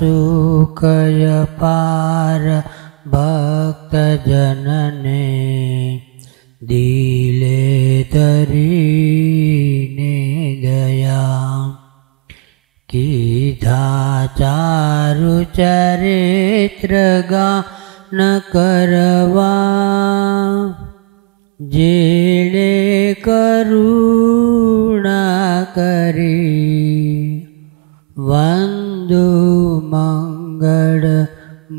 સુખય પાર ભક્ત જનને દિલે ધરીને દયા કીધા ચારુ ચરિત્ર ગાન કરવા જેણે કરુણા કરી વંદુ મંગળ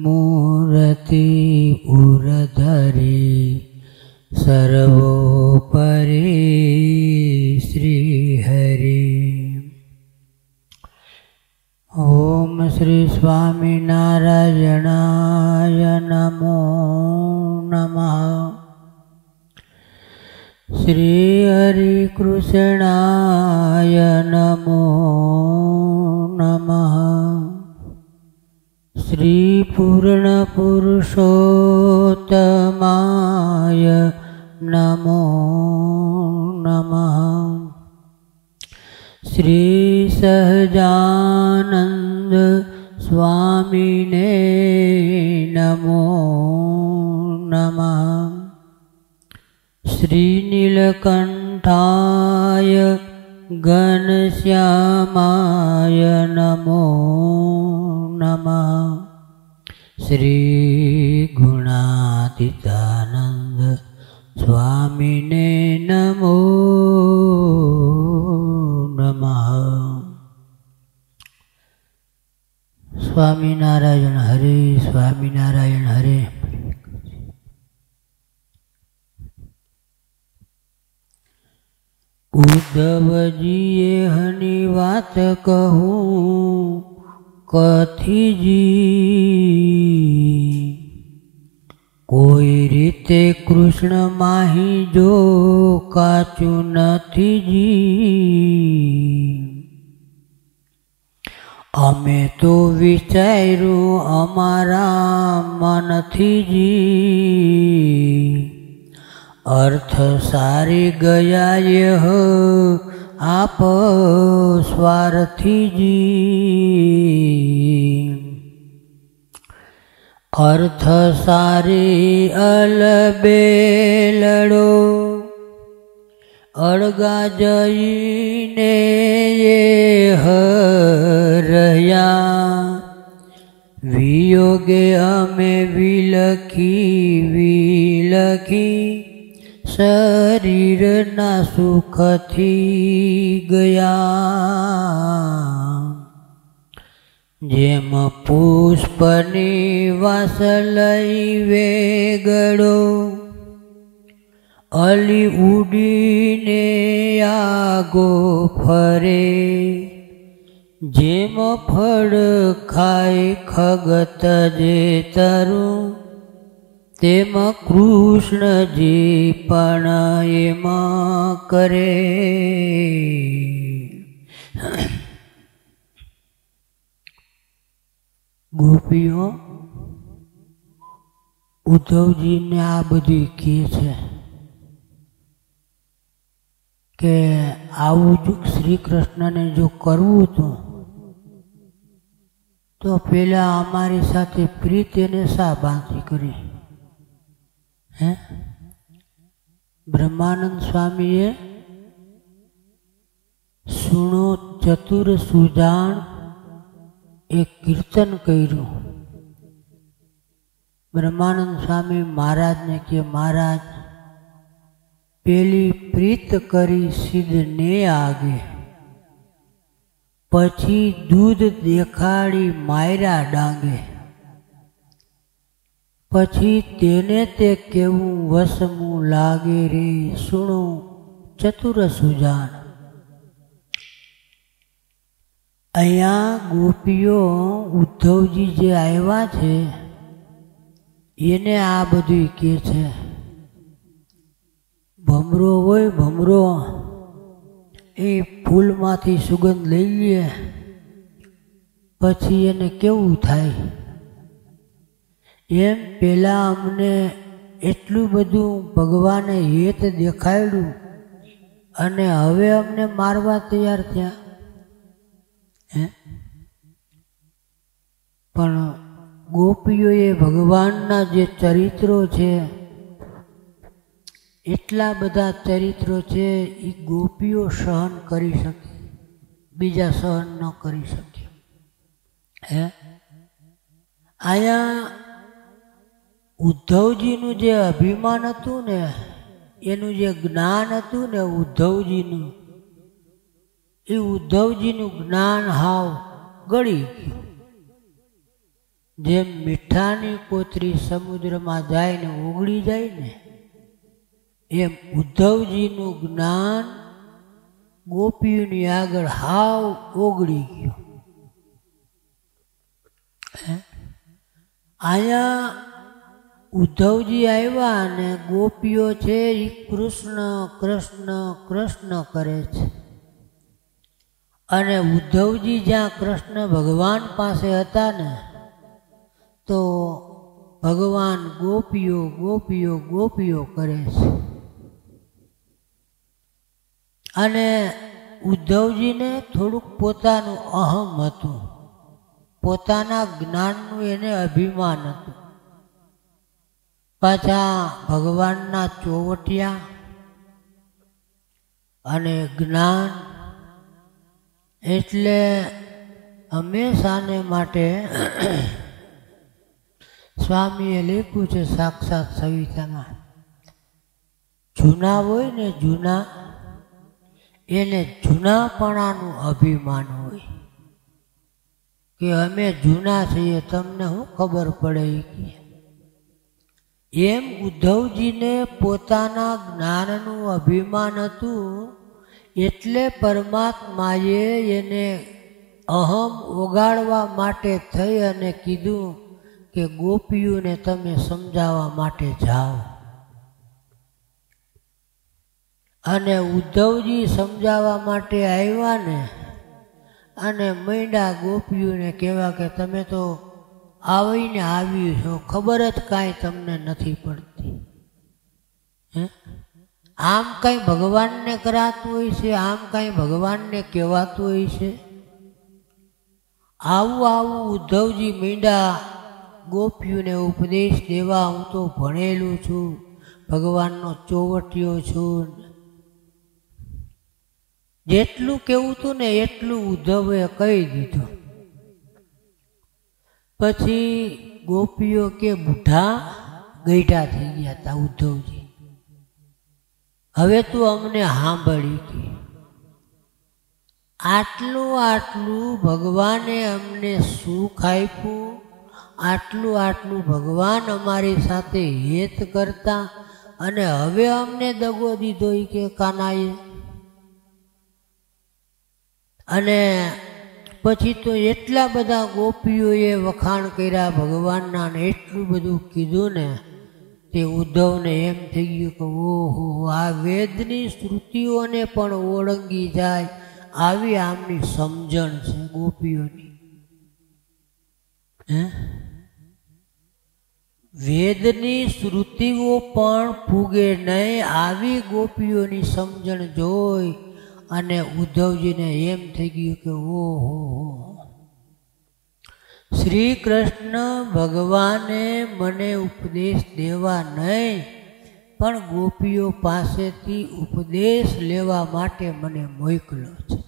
મૂર્તિ ઉરધરી સર્વોપરી શ્રી હરિ. ઓમ શ્રી સ્વામિનારાયણાય નમો નમઃ. શ્રી હરિકૃષ્ણાય નમો નમઃ. શ્રી પૂર્ણ પુરુષોત્તમાય નમો નમઃ. શ્રી સહજાનંદ સ્વામીને નમો નમઃ. શ્રી નીલકંઠાય ઘનશ્યામાય નમો નમઃ. શ્રી ગુણાતીતાનંદ સ્વામીને નમો નમઃ. સ્વામિનારાયણ હરે, સ્વામિનારાયણ હરે. ઉદ્ધવજીએ હની વાત કહું કથીજી, કોઈ રીતે કૃષ્ણ માહી જો કાચું નથી જી. અમે તો વિચાર્યું અમારા મનથી જી, અર્થ સારી ગયા યહ આપ સ્વાર્થી જી. અર્થ સારી અલબેલડો અળગા જઈને રહ્યા, વિયોગે અમે વિલખી શરીરના સુખથી ગયા. જેમ પુષ્પની વાસલઈ વેગડો અલી ઉડીને આગો ફરે, જેમ ફળ ખાય ખગત જે તરું તેમ કૃષ્ણજી પણ એમ કરે. ગોપીઓ ઉદ્ધવજીને આ બધું કહે છે કે આવું જ શ્રી કૃષ્ણને જો કરવું હતું તો પેલા અમારી સાથે પ્રીત એને શા બાંધી કરી. બ્રહ્માનંદ સ્વામીએ સુણો ચતુર સુજાણ એક કીર્તન કર્યું. બ્રહ્માનંદ સ્વામી મહારાજને કે મહારાજ પેલી પ્રીત કરી સિદ્ધને આગે, પછી દૂધ દેખાડી માયરા ડાંગે, પછી તેને તે કેવું વસમું લાગે રે સુણો ચતુર સુજાણ. અહીંયા ગોપીઓ ઉદ્ધવજી જે આવ્યા છે એને આ બધું કહે છે. ભમરો હોય ભમરો એ ફૂલમાંથી સુગંધ લઈ લે પછી એને કેવું થાય, એમ પેલા અમને એટલું બધું ભગવાને હેત દેખાડ્યું અને હવે અમને મારવા તૈયાર થયા. પણ ગોપીઓએ ભગવાનના જે ચરિત્રો છે, એટલા બધા ચરિત્રો છે એ ગોપીઓ સહન કરી શકે, બીજા સહન ન કરી શકે. અહીંયા ઉદ્ધવજીનું જે અભિમાન હતું ને, એનું જે જ્ઞાન હતું ને ઉદ્ધવજીનું, એ ઉદ્ધવજીનું જ્ઞાન હાવ ગળી ગયું. જેમ મીઠાની કોતરી સમુદ્રમાં જાય ને ઓગળી જાય ને, એમ ઉદ્ધવજીનું જ્ઞાન ગોપીઓની આગળ હાવ ઓગળી ગયું. અહીંયા ઉદ્ધવજી આવ્યા અને ગોપીઓ છે એ કૃષ્ણ કૃષ્ણ કૃષ્ણ કરે છે. અને ઉદ્ધવજી જ્યાં કૃષ્ણ ભગવાન પાસે હતા ને, તો ભગવાન ગોપીઓ ગોપીઓ ગોપીઓ કરે છે. અને ઉદ્ધવજીને થોડુંક પોતાનું અહમ હતું, પોતાના જ્ઞાનનું એને અભિમાન હતું. પાછા ભગવાનના ચોવટિયા અને જ્ઞાન, એટલે હંમેશાને માટે સ્વામીએ લખ્યું છે સાક્ષાત સવિતામાં, જૂના હોય ને જૂના, એને જૂનાપણાનું અભિમાન હોય કે અમે જૂના છીએ, તમને શું ખબર પડે. એમ ઉદ્ધવજીને પોતાના જ્ઞાનનું અભિમાન હતું, એટલે પરમાત્માએ એને અહમ ઓગાળવા માટે થઈ અને કીધું કે ગોપીઓને તમે સમજાવવા માટે જાઓ. અને ઉદ્ધવજી સમજાવવા માટે આવ્યા ને, અને મૈંડા ગોપીઓને કહેવા કે તમે તો આવીને આવ્યું છો, ખબર જ કાંઈ તમને નથી પડતી. આમ કાંઈ ભગવાનને કરાતું હોય છે, આમ કાંઈ ભગવાનને કહેવાતું હોય છે. આવું આવું ઉદ્ધવજી મૈંડા ગોપીઓને ઉપદેશ દેવા, હું તો ભણેલું છું, ભગવાનનો ચોવટિયો છું. જેટલું કેવું હતું ને એટલું ઉદ્ધવે કહી દીધું. પછી ગોપીઓ કે બુઢા ગઈઢા થઈ ગયા હતા ઉદ્ધવજી, હવે તું અમને સાંભળી ગઈ. આટલું આટલું ભગવાને અમને સુખ આપ્યું, આટલું આટલું ભગવાન અમારી સાથે હેત કરતા, અને હવે અમને દગો દીધો કે કાનાએ. અને પછી તો એટલા બધા ગોપીઓએ વખાણ કર્યા ભગવાનના, ને એટલું બધું કીધું ને, તે ઉદ્ધવને એમ થઈ ગયું કે ઓહો, આ વેદની શ્રુતિઓને પણ ઓળંગી જાય આવી આમની સમજણ છે ગોપીઓની. વેદની શ્રુતિઓ પણ પૂગે નહીં આવી ગોપીઓની સમજણ જોઈ અને ઉદ્ધવજીને એમ થઈ ગયું કે ઓહો, શ્રી કૃષ્ણ ભગવાને મને ઉપદેશ દેવા નહીં, પણ ગોપીઓ પાસેથી ઉપદેશ લેવા માટે મને મોકલ્યો છે.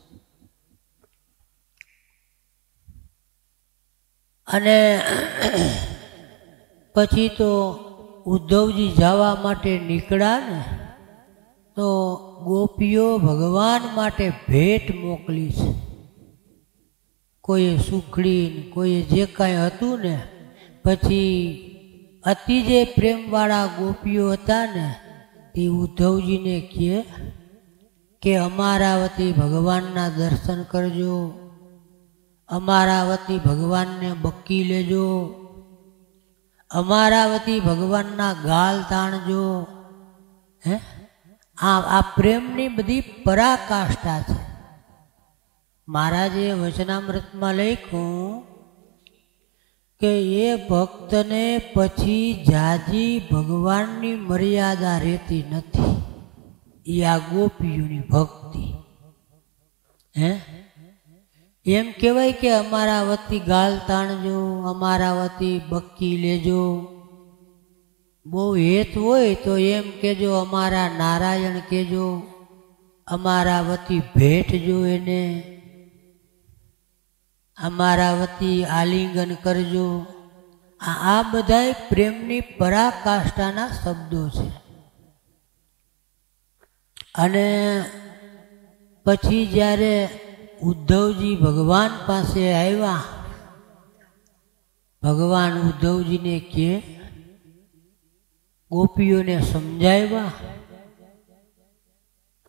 અને પછી તો ઉદ્ધવજી જવા માટે નીકળ્યા ને, તો ગોપીઓ ભગવાન માટે ભેટ મોકલી છે. કોઈએ સુખડી, કોઈએ જે કાંઈ હતું ને. પછી અતિ જે પ્રેમવાળા ગોપીઓ હતા ને, તે ઉદ્ધવજીને કહે કે અમારા વતી ભગવાનના દર્શન કરજો, અમારા વતી ભગવાનને બક્કી લેજો, અમારા વતી ભગવાનના ગાલ તાણજો. આ પ્રેમની બધી પરાકાષ્ઠા છે. મહારાજે વચનામૃતમાં લખ્યું કે એ ભક્તને પછી જાજી ભગવાનની મર્યાદા રહેતી નથી. એ આ ગોપીઓની ભક્તિ. એમ કહેવાય કે અમારા વતી ગાલ તાણજો, અમારા વતી બક્કી લેજો. બહુ હેત હોય તો એમ કહેજો અમારા નારાયણ કહેજો, અમારા વતી ભેટજો એને, અમારા વતી આલિંગન કરજો. આ બધાય પ્રેમની પરાકાષ્ઠાના શબ્દો છે. અને પછી જ્યારે ઉદ્ધવજી ભગવાન પાસે આવ્યા, ભગવાન ઉદ્ધવજીને કે ગોપીઓને સમજાવ્યા,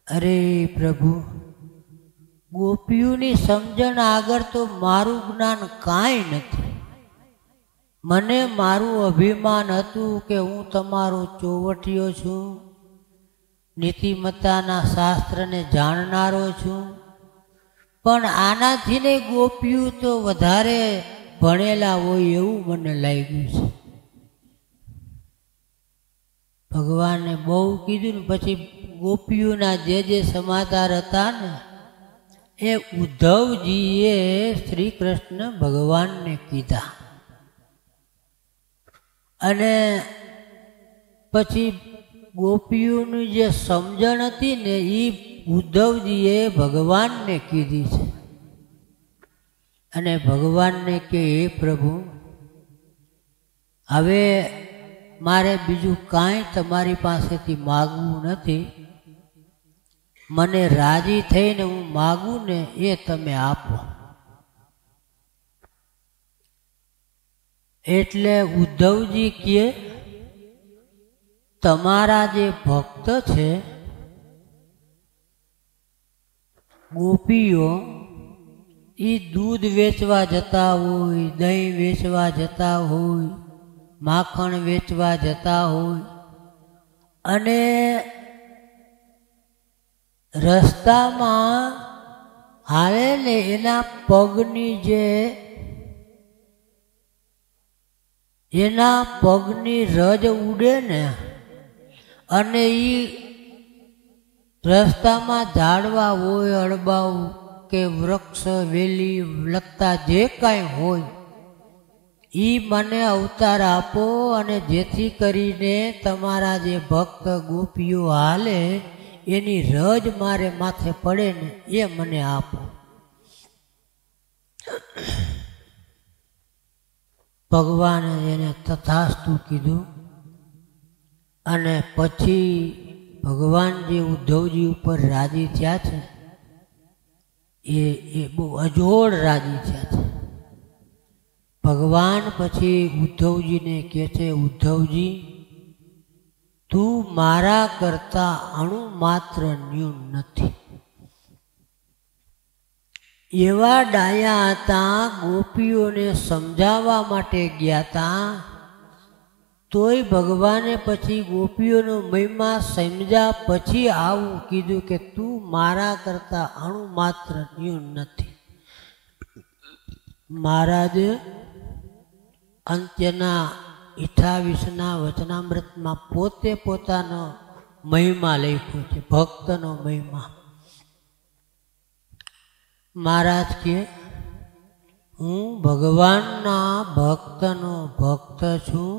અરે પ્રભુ, ગોપીઓની સમજણ આગળ તો મારું જ્ઞાન કાંઈ નથી. મને મારું અભિમાન હતું કે હું તમારો ચોવટીયો છું, નીતિમત્તાના શાસ્ત્રને જાણનારો છું. પણ આનાથી ને ગોપીઓ તો વધારે ભણેલા હોય એવું મને લાગ્યું છે. ભગવાને બહુ કીધું ને પછી ગોપીઓના જે સમાચાર હતા ને એ ઉદ્ધવજીએ શ્રી કૃષ્ણ ભગવાનને કીધા. અને પછી ગોપીઓની જે સમજણ હતી ને એ ઉદ્ધવજીએ ભગવાનને કીધી છે. અને ભગવાનને કે હે પ્રભુ, હવે મારે બીજું કાંઈ તમારી પાસેથી માગવું નથી. મને રાજી થઈને હું માગું ને એ તમે આપો. એટલે ઉદ્ધવજી કહે, તમારા જે ભક્ત છે ગોપીઓ, એ દૂધ વેચવા જતા હોય, દહીં વેચવા જતા હોય, માખણ વેચવા જતા હોય, અને રસ્તામાં હાલે ને એના પગની રજ ઉડે ને, અને એ રસ્તામાં ઝાડવા હોય, અડબાવ કે વૃક્ષ વેલી લગતા જે કાંઈ હોય એ મને અવતાર આપો, અને જેથી કરીને તમારા જે ભક્ત ગોપીઓ હાલે એની રજ મારે માથે પડે ને એ મને આપો. ભગવાને એને તથાસ્તુ કીધું. અને પછી ભગવાન જે ઉદ્ધવજી ઉપર રાજી થયા છે એ બહુ અજોડ રાજી થયા છે. ભગવાન પછી ઉદ્ધવજીને કહે છે, ઉદ્ધવજી, તું મારા કરતા અણુ માત્ર ન્યૂન નથી. એવા ડાયા હતા, ગોપીઓને સમજાવવા માટે ગયા હતા, તોય ભગવાને પછી ગોપીઓનો મહિમા સમજ્યા પછી આવું કીધું કે તું મારા કરતા અણુ માત્ર ન્યૂન નથી. મહારાજે અંત્યના 28ના વચનામૃતમાં પોતે પોતાનો મહિમા લખ્યો છે, ભક્તનો મહિમા. મહારાજ કે હું ભગવાનના ભક્તનો ભક્ત છું,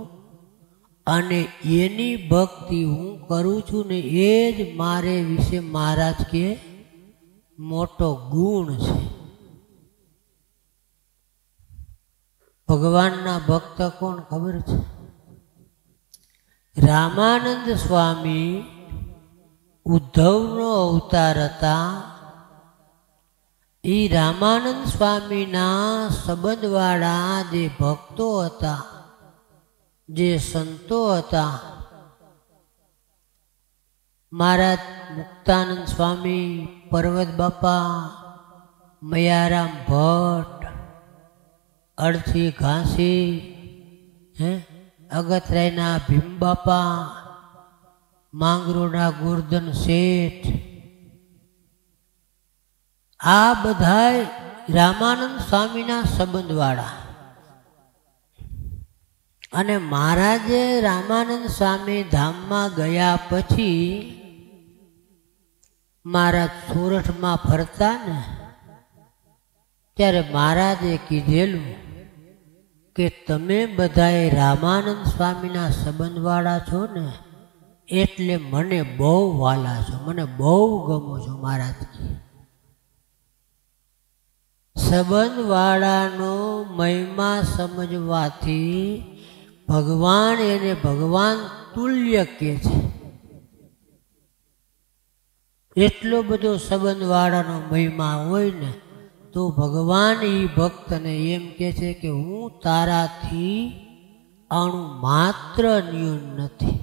અને એની ભક્તિ હું કરું છું ને એ જ મારે વિશે મહારાજ કે મોટો ગુણ છે. ભગવાનના ભક્ત કોણ ખબર છે? રામાનંદ સ્વામી ઉદ્ધવનો અવતાર હતા. એ રામાનંદ સ્વામીના સંબંધવાળા જે ભક્તો હતા, જે સંતો હતા, મહારાજ મુક્તાનંદ સ્વામી, પર્વત બાપા, મયારામ ભટ્ટ, અળથી ઘાસી, અગતરાયના ભીમ બાપા, માંગરોળના ગોરધન શેઠ, આ બધાય રામાનંદ સ્વામીના સંબંધવાળા. અને મહારાજે રામાનંદ સ્વામી ધામમાં ગયા પછી મહારાજ સોરઠમાં ફરતા ને ત્યારે મહારાજે કીધેલું કે તમે બધાએ રામાનંદ સ્વામીના સંબંધવાળા છો ને એટલે મને બહુ વાલા છો, મને બહુ ગમો છો મહારાજ. સંબંધવાળાનો મહિમા સમજવાથી ભગવાન એને ભગવાન તુલ્ય કહે છે. એટલો બધો સંબંધવાળાનો મહિમા હોય ને તો ભગવાન એ ભક્તને એમ કહે છે કે હું તારાથી અણુ માત્ર ન્યૂન નથી.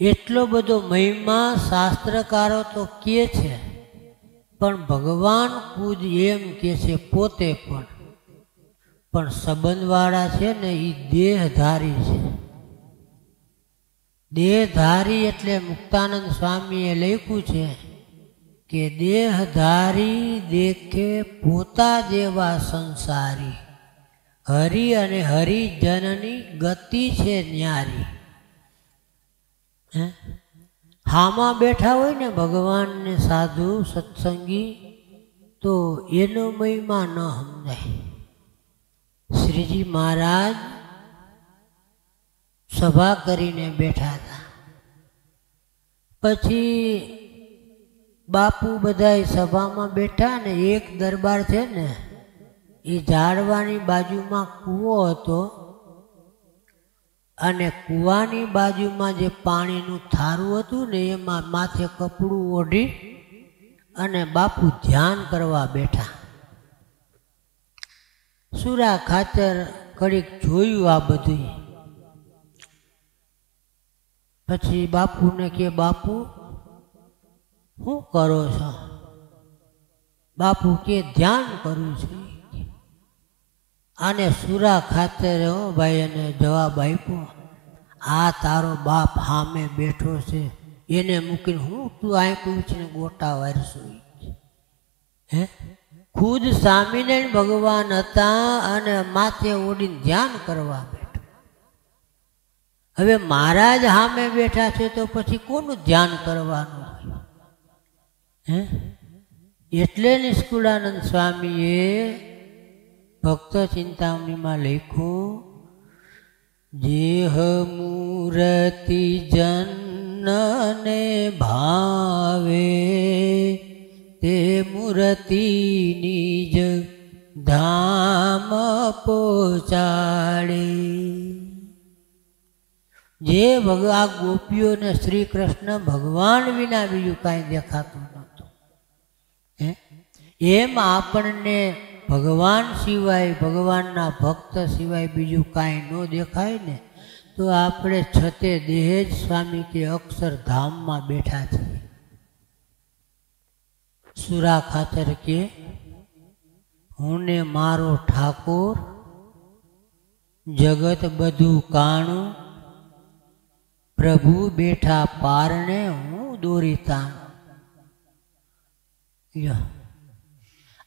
એટલો બધો મહિમા શાસ્ત્રકારો તો કહે છે, પણ ભગવાન ખુદ એમ કહે છે પોતે પણ સંબંધવાળા છે ને એ દેહધારી છે. દેહધારી એટલે મુક્તાનંદ સ્વામીએ લખ્યું છે કે દેહધારી દેખે પોતા જેવા સંસારી, હરિ અને હરિજનની ગતિ છે ન્યારી. હામાં બેઠા હોય ને ભગવાન ને સાધુ સત્સંગી તો એનો મહિમા ન સમજાય. શ્રીજી મહારાજ સભા કરીને બેઠા હતા. પછી બાપુ બધા સભામાં બેઠા ને એક દરબાર છે ને એ ઝાડવાની બાજુમાં કૂવો હતો અને કૂવાની બાજુમાં જે પાણીનું થારું હતું ને એમાં માથે કપડું ઓઢી અને બાપુ ધ્યાન કરવા બેઠા. સુરા ખાતર કડીક જોયું આ બધું. પછી બાપુને કે બાપુ શું કરો છો? બાપુ કે ધ્યાન કરું છું. આને સુરા ખાતર ભાઈ એને જવાબ આપ્યો, આ તારો બાપ સામે બેઠો છે એને મૂકીને હું તું આંખ ઉછીને ગોટા વારશું? હે, ખુદ સ્વામિનારાયણ ભગવાન હતા અને માથે ઓડીને ધ્યાન કરવા બેઠો. હવે મહારાજ સામે બેઠા છે તો પછી કોનું ધ્યાન કરવાનું? હે, એટલે નિષ્કુળાનંદ સ્વામીએ ભક્ત ચિંતામણીમાં લખ્યું, જેહ મૂર્તિ જનને ભાવે તે મૂર્તિ નિજ ધામ પહોંચાડે. જે આ ગોપીઓને શ્રી કૃષ્ણ ભગવાન વિના બીજું કાંઈ દેખાતું નહોતું. એમ આપણને ભગવાન સિવાય, ભગવાનના ભક્ત સિવાય બીજું કાંઈ ન દેખાય ને તો આપણે છતે દેહ જ સ્વામી કે અક્ષરધામમાં બેઠા છીએ. સુરા ખાતર કે હું ને મારો ઠાકોર જગત બધું કાણું, પ્રભુ બેઠા પારણે હું દોરી તાણું.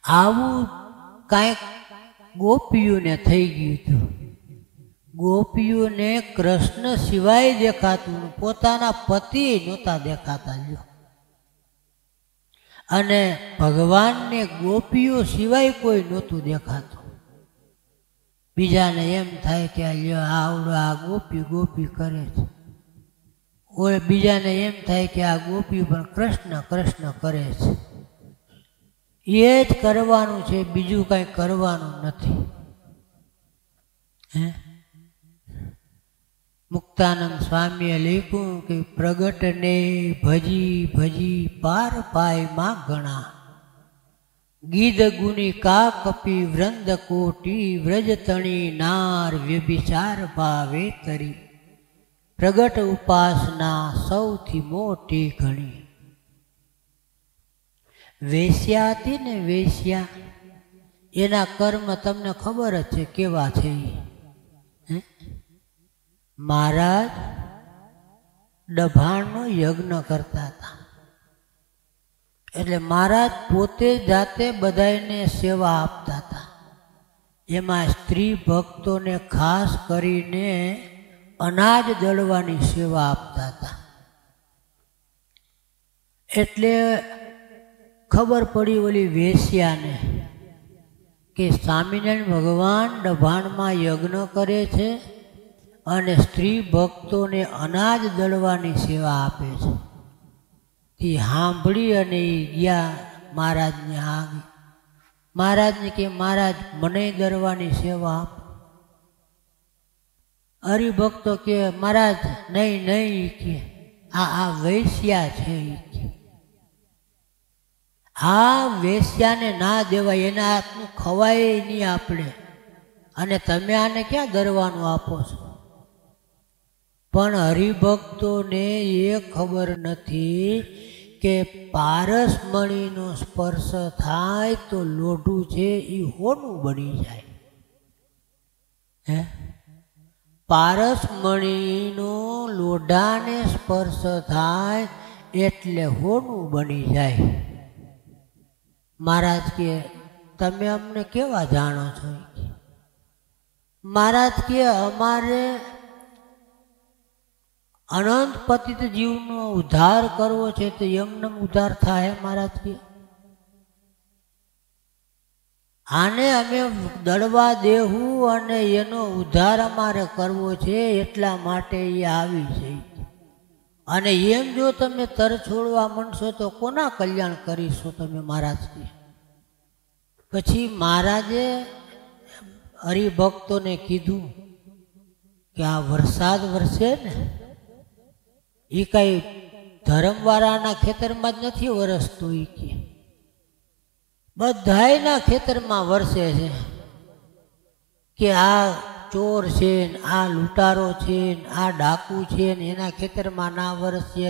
આવું કાંઈક ગોપીઓને થઈ ગયું હતું. ગોપીઓને કૃષ્ણ સિવાય દેખાતું, પોતાના પતિ નહોતા દેખાતા. અને ભગવાનને ગોપીઓ સિવાય કોઈ નહોતું દેખાતું. બીજાને એમ થાય કે આવડો આ ગોપી ગોપી કરે છે, બીજાને એમ થાય કે આ ગોપી પણ કૃષ્ણ કૃષ્ણ કરે છે. એ જ કરવાનું છે, બીજું કઈ કરવાનું નથી. મુક્તાનંદ સ્વામીએ લખ્યું કે પ્રગટને ભજી ભજી પાર પાય માં ગણા, ગીધ ગુની કા કપી વૃંદ કોટી વ્રજતણી નાર વ્યભિચાર ભાવે તરી, પ્રગટ ઉપાસના સૌથી મોટી ઘણી. વેશ્યા હતી ને વેશ્યા, એના કર્મ તમને ખબર જ છે કેવા છે. મહારાજ ડભાણનો યજ્ઞ કરતા હતા એટલે મહારાજ પોતે જાતે બધાને સેવા આપતા હતા. એમાં સ્ત્રી ભક્તોને ખાસ કરીને અનાજ દળવાની સેવા આપતા હતા. એટલે ખબર પડી ઓલી વેશ્યાને કે સ્વામિનારાયણ ભગવાન ડભાણમાં યજ્ઞ કરે છે અને સ્ત્રી ભક્તોને અનાજ દળવાની સેવા આપે છે. તે સાંભળી અને એ ગયા મહારાજને આગળ. મહારાજને કે મહારાજ મને દળવાની સેવા આપો. હરિભક્તો કે મહારાજ નહીં નહીં કે આ વૈશ્યા છે. આ વેશ્યાને ના દેવાય, એના હાથનું ખવાય નહીં આપણે, અને તમે આને ક્યાં દરવાનું આપો છો? પણ હરિભક્તોને એ ખબર નથી કે પારસમણીનો સ્પર્શ થાય તો લોઢું છે એ હોનું બની જાય. હે, પારસમણીનો લોઢાને સ્પર્શ થાય એટલે હોનું બની જાય. મહારાજ કે તમે અમને કેવા જાણો છો? મહારાજ કે અમારે અનંત પતિત જીવનો ઉદ્ધાર કરવો છે તો એમને ઉદ્ધાર થાય. મહારાજ કે આને અમે દળવા દેવું અને એનો ઉદ્ધાર અમારે કરવો છે, એટલા માટે એ આવી છે. અને એમ જો તમે તર છોડવા માંડશો તો કોના કલ્યાણ કરીશો તમે? મહારાજ કે પછી મહારાજે હરિભક્તોને કીધું કે આ વરસાદ વરસે ને એ કઈ ધર્મવાળાના ખેતરમાં જ નથી વરસતું. એ કે બધાયના ખેતરમાં વરસે છે. કે આ ચોર છે ને આ લૂંટારો છે ને આ ડાકુ છે ને એના ખેતરમાં ના વરસે,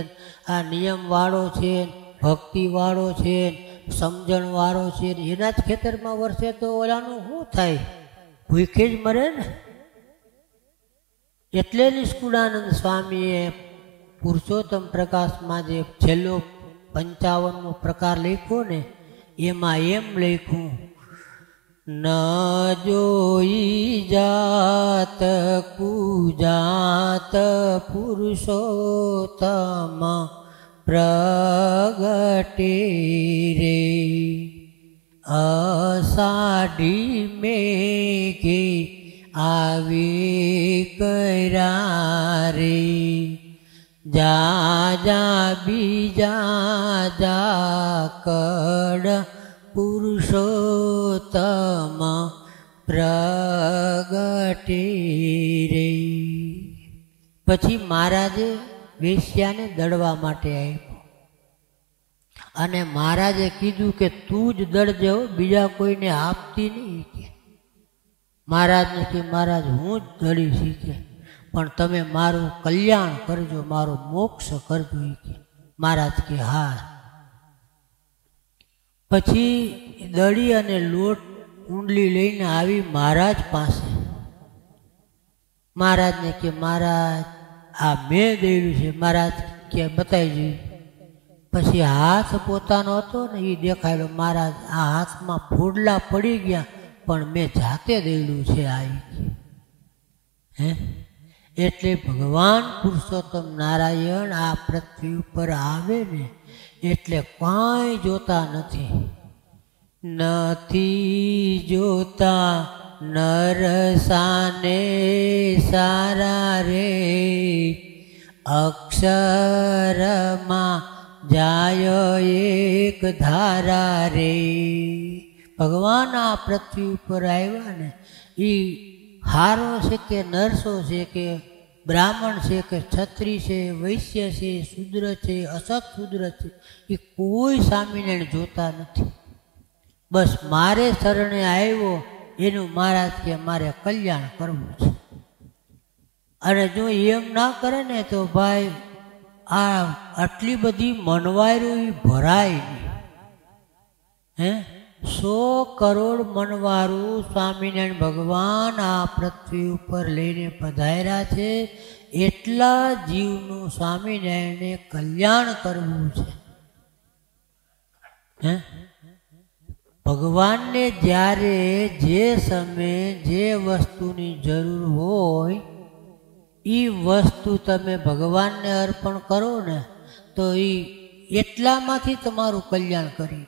આ નિયમવાળો છે ને ભક્તિવાળો છે ને સમજણવાળો છે ને એના જ ખેતરમાં વરસે તો ઓલાનું શું થાય? ભૂખે જ મરે ને. એટલે નિષ્કુળાનંદ સ્વામીએ પુરુષોત્તમ પ્રકાશમાં જે છેલ્લો 55મો પ્રકાર લખ્યો ને એમાં એમ લખ્યું, ન જોઈ જાત કુજાત પુરુષોત્તમ પ્રગટે રે, અષાઢી મેઘે આવી કર્યા રે, જા જા બીજા જાકડ પુરુષોત્તમ પ્રગટે રે. પછી મહારાજે વેશ્યાને દળવા માટે આપ્યો અને મહારાજે કીધું કે તું જ દળજો, બીજા કોઈને આપતી નહીં. કે મહારાજને કે મહારાજ હું જ દળી શીખે, પણ તમે મારું કલ્યાણ કરજો, મારો મોક્ષ કરજો. કે મહારાજ કે હા. પછી દળી અને લોટ ઊંડલી લઈને આવી મહારાજ પાસે. મહારાજને કે મહારાજ આ મેં દળ્યું છે. મહારાજ કે બતાવી જોઈએ. પછી હાથ પોતાનો હતો ને એ દેખાડ્યો. મહારાજ આ હાથમાં ફોડલા પડી ગયા પણ મેં જાતે દળ્યું છે. આ હે, એટલે ભગવાન પુરુષોત્તમ નારાયણ આ પૃથ્વી ઉપર આવે ને એટલે કાંઈ જોતા નથી. નથી જોતા નરસાને સારા રે, અક્ષરમાં જાય એક ધારા રે. ભગવાન આ પૃથ્વી ઉપર આવ્યા ને એ હારો છે કે નરસો છે કે બ્રાહ્મણ છે કે ક્ષત્રિય છે, વૈશ્ય છે, શૂદ્ર છે, અસત શૂદ્ર છે, એ કોઈ સ્વામિનારાયણ જોતા નથી. બસ મારે શરણે આવ્યો એનું મહારાજ કે મારે કલ્યાણ કરવું છે. અને જો એમ ના કરે ને તો ભાઈ આ આટલી બધી મનવાયરું ભરાય નહીં. હે, 100 કરોડ મનવારું સ્વામિનારાયણ ભગવાન આ પૃથ્વી ઉપર લઈને પધાર્યા છે. એટલા જીવનું સ્વામિનારાયણને કલ્યાણ કરવું છે. હે, ભગવાનને જ્યારે જે સમયે જે વસ્તુની જરૂર હોય એ વસ્તુ તમે ભગવાનને અર્પણ કરો ને તો એ એટલામાંથી તમારું કલ્યાણ કરી.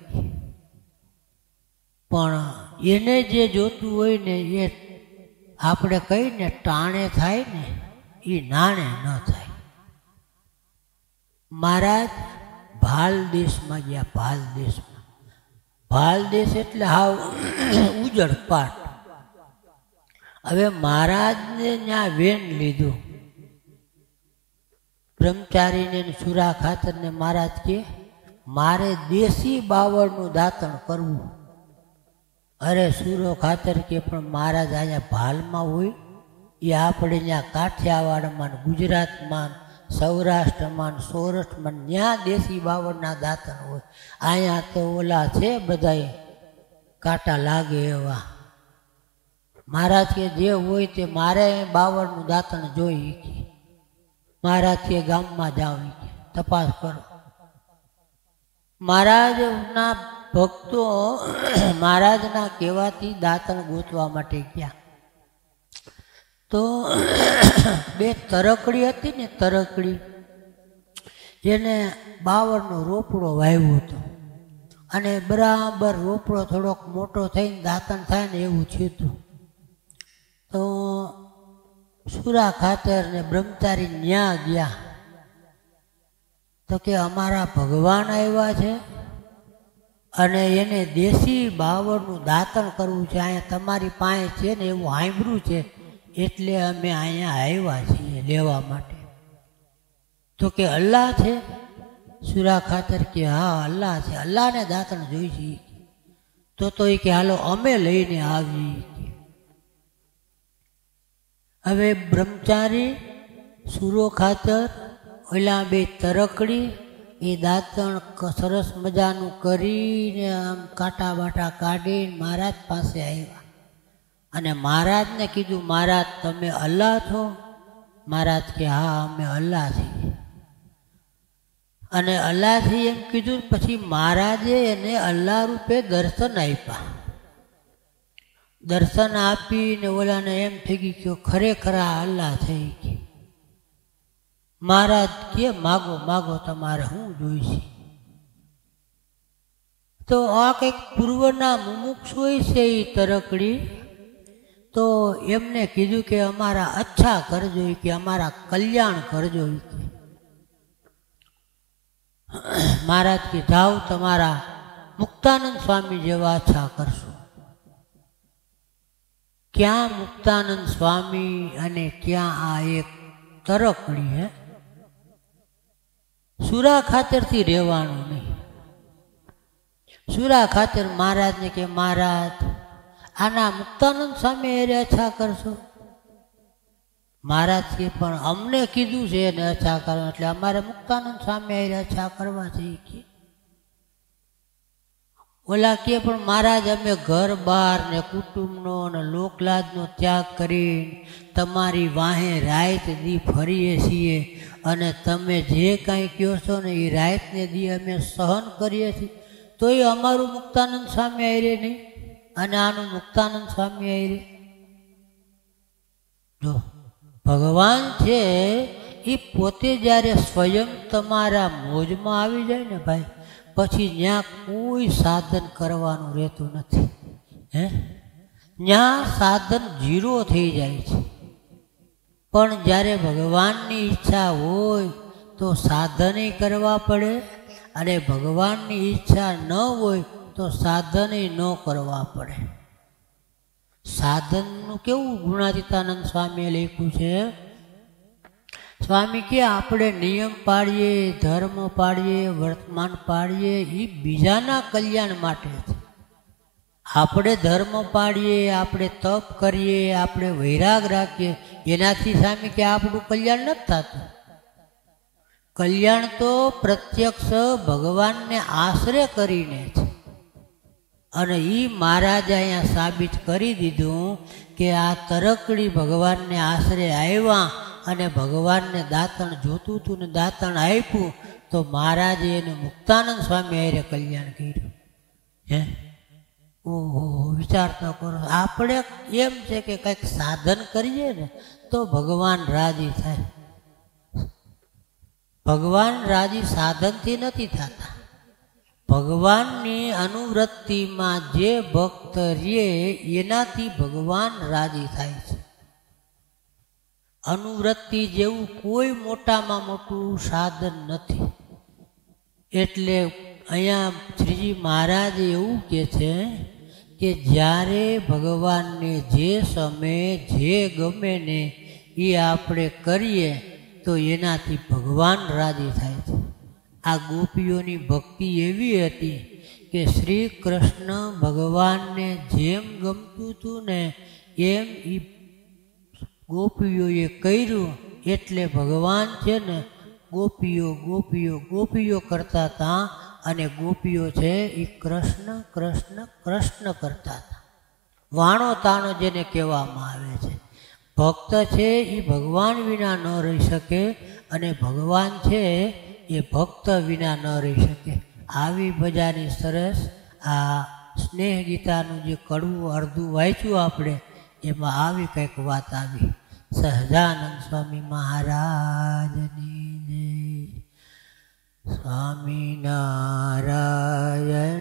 પણ એને જે જોતું હોય ને એ આપણે કહીને ટાણે થાય ને એ નાણે ન થાય. મહારાજ ભાલ દેશમાં ગયા. ભાલ દેશમાં, ભાલ દેશ એટલે હાવ ઉજળ પાટ. હવે મહારાજને ત્યાં વેન લીધું. બ્રહ્મચારીને સુરા ખાતરને મહારાજ કે મારે દેશી બાવળનું દાંતણ કરવું. અરે સુરો ખાતર કે પણ મહારાજ અહીંયા ભાલમાં હોય, એ આપણે ત્યાં કાઠિયાવાડમાં, ગુજરાતમાં, સૌરાષ્ટ્રમાં, સૌરાષ્ટ્રમાં ત્યાં દેશી બાવળના દાંતણ હોય. અહીંયા તો ઓલા છે બધાય કાંટા લાગે એવા. મહારાજ કે જે હોય તે મારે બાવળનું દાંતણ જોઈ. મહારાજ કે ગામમાં જાઓ, તપાસ કરો. મહારાજના ભક્તો મહારાજના કહેવાથી દાંતણ ગોતવા માટે ગયા. તો બે તરકડી હતી ને, તરકડી જેને બાવળનો રોપડો વાવ્યો હતો અને બરાબર રોપડો થોડોક મોટો થઈને દાંતણ થાય ને એવું થયું. તો સુરા ખાતર ને બ્રહ્મચારી ન્યા ગયા. તો કે અમારા ભગવાન આવ્યા છે અને એને દેશી બાવળનું દાંતણ કરવું છે, અહીંયા તમારી પાસે છે ને એવું સાંભળ્યું છે, એટલે અમે અહીંયા આવ્યા છીએ લેવા માટે. તો કે અલ્લાહ છે? સુરા ખાતર કે હા અલ્લાહ છે, અલ્લાહને દાંતણ જોઈશે. તો એ કે હાલો અમે લઈને આવી. હવે બ્રહ્મચારી, સુરો ખાતર, ઓલા બે તરકડી એ દાંતણ સરસ મજાનું કરીને આમ કાંટા બાટા કાઢીને મહારાજ પાસે આવ્યા અને મહારાજને કીધું મહારાજ તમે અલ્લાહ છો? મહારાજ કે હા અમે અલ્લાહ છીએ. અને અલ્લાહ છીએ એમ કીધું. પછી મહારાજે એને અલ્લાહ રૂપે દર્શન આપ્યા. દર્શન આપીને ઓલાને એમ થઈ ગયું કે ખરેખર આ અલ્લાહ થઈ ગઈ. મહારાજ કે માગો માગો તમારે શું જોઈશે. તો આ કંઈક પૂર્વના મુમુક્ષુ છે એ તરકડી. તો એમને કીધું કે અમારા અચ્છા કરજો, કે અમારા કલ્યાણ કરજો. મહારાજ કે જાઓ તમારા મુક્તાનંદ સ્વામી જેવા અચ્છા કરશો. ક્યાં મુક્તાનંદ સ્વામી અને ક્યાં આ એક તરકડી. હે સુરા ખાતરથી રહેવાનું નહીં. સુરા ખાતર મહારાજને કે મહારાજ આના મુક્તાનંદ સ્વામી એને અચ્છા કરશો? મહારાજ કે પણ અમને કીધું છે એને અચ્છા કરવા, એટલે અમારે મુક્તાનંદ સ્વામી એને અચ્છા કરવા છે. ઓલા કે પણ મહારાજ અમે ઘર બહાર ને કુટુંબનો ને લોકલાજનો ત્યાગ કરીને તમારી વાહે રાત દી ફરીએ છીએ અને તમે જે કાંઈ કહો છો ને એ રાતને દી અમે સહન કરીએ છીએ, તો એ અમારું મુક્તાનંદ સ્વામી આયરે નહીં અને આનું મુક્તાનંદ સ્વામી આયરે. જો ભગવાન છે એ પોતે જ્યારે સ્વયં તમારા મોજમાં આવી જાય ને ભાઈ, પછી ત્યાં કોઈ સાધન કરવાનું રહેતું નથી. હે ત્યાં સાધન ઝીરો થઈ જાય છે. પણ જ્યારે ભગવાનની ઈચ્છા હોય તો સાધને કરવા પડે, અને ભગવાનની ઈચ્છા ન હોય તો સાધને ન કરવા પડે. સાધનનું કેવું ગુણાતીતાનંદ સ્વામીએ લખ્યું છે. સ્વામી કે આપણે નિયમ પાડીએ, ધર્મ પાડીએ, વર્તમાન પાડીએ એ બીજાના કલ્યાણ માટે છે. આપણે ધર્મ પાડીએ, આપણે તપ કરીએ, આપણે વૈરાગ રાખીએ, એનાથી સ્વામી કે આપણું કલ્યાણ નથી થતું. કલ્યાણ તો પ્રત્યક્ષ ભગવાનને આશ્રય કરીને છે. અને એ મહારાજે અહીંયા સાબિત કરી દીધું કે આ તરકડી ભગવાનને આશરે આવ્યા અને ભગવાનને દાંતણ જોતું હતું ને દાંતણ આપ્યું, તો મહારાજે એને મુક્તાનંદ સ્વામી હારે કલ્યાણ કર્યું. હે ઓહો, વિચાર તો કરો. આપણે એમ છે કે કંઈક સાધન કરીએ ને તો ભગવાન રાજી થાય. ભગવાન રાજી સાધનથી નથી થતા, ભગવાનની અનુવૃત્તિમાં જે ભક્ત રહે એનાથી ભગવાન રાજી થાય છે. અનુવૃત્તિ જેવું કોઈ મોટામાં મોટું સાધન નથી. એટલે અહીંયા શ્રીજી મહારાજ એવું કહે છે કે જ્યારે ભગવાનને જે સમયે જે ગમે ને એ આપણે કરીએ તો એનાથી ભગવાન રાજી થાય છે. આ ગોપીઓની ભક્તિ એવી હતી કે શ્રી કૃષ્ણ ભગવાનને જેમ ગમતું હતું ને એમ એ ગોપીઓએ કર્યું. એટલે ભગવાન છે ને ગોપીઓ ગોપીઓ ગોપીઓ કરતા હતા અને ગોપીઓ છે એ કૃષ્ણ કૃષ્ણ કૃષ્ણ કરતા હતા. વાણો તાણો જેને કહેવામાં આવે છે. ભક્ત છે એ ભગવાન વિના ન રહી શકે અને ભગવાન છે એ ભક્ત વિના ન રહી શકે. આવી મજાની સરસ આ સ્નેહ ગીતાનું જે કડવું અડધું વાંચ્યું આપણે એમાં આવી કંઈક વાત આવી. સહજાનંદ સ્વામી મહારાજની જય. સ્વામિનારાયણ.